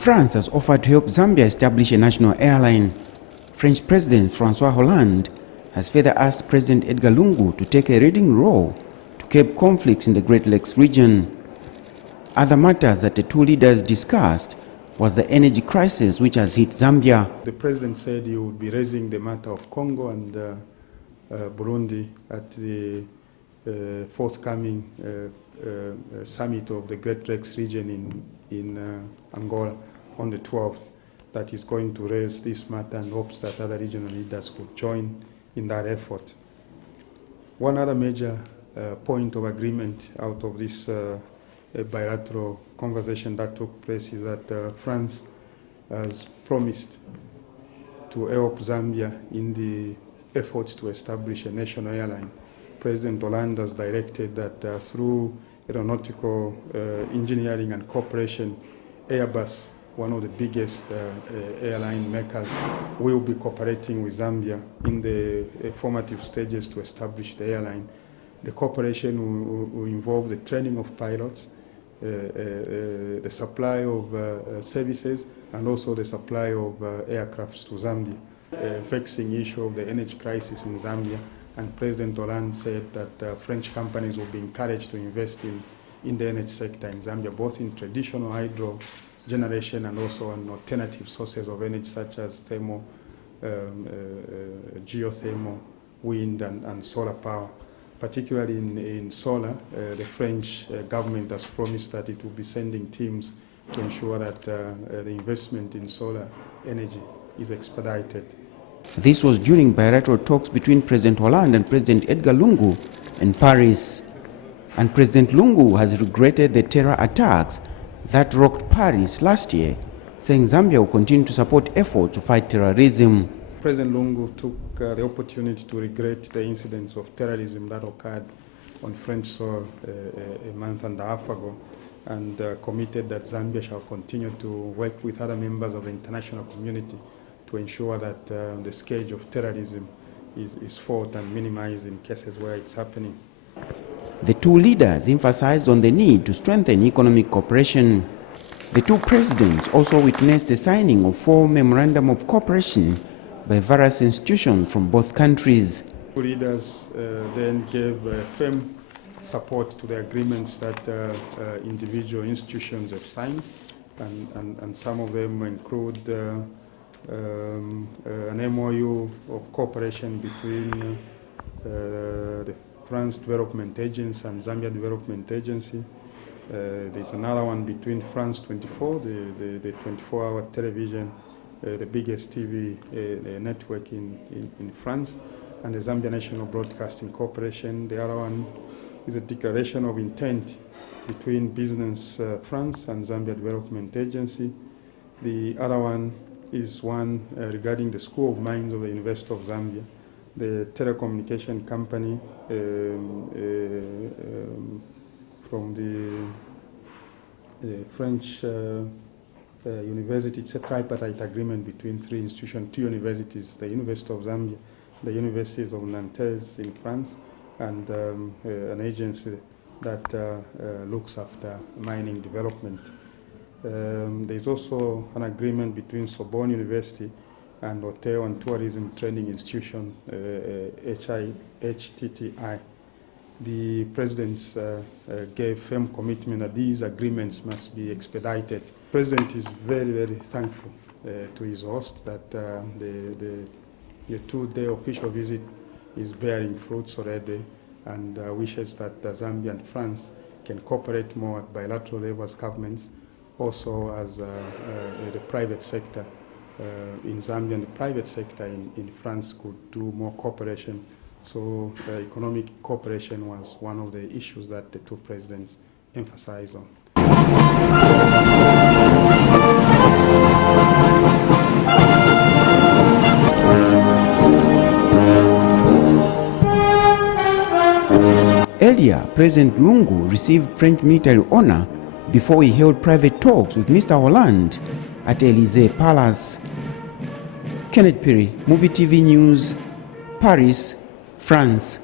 France has offered to help Zambia establish a national airline. French President François Hollande has further asked President Edgar Lungu to take a leading role to curb conflicts in the Great Lakes region. Other matters that the two leaders discussed was the energy crisis which has hit Zambia. The president said he would be raising the matter of Congo and Burundi at the forthcoming summit of the Great Lakes region in Angola on the 12th. That is going to raise this matter and hopes that other regional leaders could join in that effort. One other major point of agreement out of this bilateral conversation that took place is that France has promised to help Zambia in the efforts to establish a national airline. President Hollande has directed that through aeronautical engineering and cooperation, Airbus, one of the biggest airline makers, will be cooperating with Zambia in the formative stages to establish the airline. The cooperation will involve the training of pilots, the supply of services, and also the supply of aircrafts to Zambia. Vexing issue of the energy crisis in Zambia, and President Hollande said that French companies will be encouraged to invest in the energy sector in Zambia, both in traditional hydro generation and also on alternative sources of energy such as thermal, geothermal, wind and solar power. Particularly in solar, the French government has promised that it will be sending teams to ensure that the investment in solar energy is expedited. This was during bilateral talks between President Hollande and President Edgar Lungu in Paris. And President Lungu has regretted the terror attacks that rocked Paris last year, saying Zambia will continue to support efforts to fight terrorism. President Lungu took the opportunity to regret the incidents of terrorism that occurred on French soil a month and a half ago, and committed that Zambia shall continue to work with other members of the international community to ensure that the scourge of terrorism is fought and minimized in cases where it's happening. The two leaders emphasized on the need to strengthen economic cooperation. The two presidents also witnessed the signing of 4 memorandum of cooperation by various institutions from both countries. The leaders then gave firm support to the agreements that individual institutions have signed, and some of them include an MOU of cooperation between the France Development Agency and Zambia Development Agency. There's another one between France 24, the 24-hour television, the biggest TV network in France, and the Zambia National Broadcasting Corporation. The other one is a declaration of intent between Business France and Zambia Development Agency. The other one is one regarding the School of Mines of the University of Zambia, the telecommunication company from the French university. It's a tripartite agreement between 3 institutions, 2 universities, the University of Zambia, the University of Nantes in France, and an agency that looks after mining development. There's also an agreement between Sorbonne University and Hotel and Tourism Training Institution, HTTI. The presidents gave firm commitment that these agreements must be expedited. The president is very, very thankful to his host that the 2-day official visit is bearing fruits already, and wishes that Zambia and France can cooperate more at bilateral level as governments, also as the private sector in Zambia and the private sector in France could do more cooperation. So economic cooperation was one of the issues that the two presidents emphasized on. Earlier, President Lungu received French military honor before he held private talks with Mr. Hollande at Élysée Palace. Kenneth Perry, Muvi TV News, Paris, France.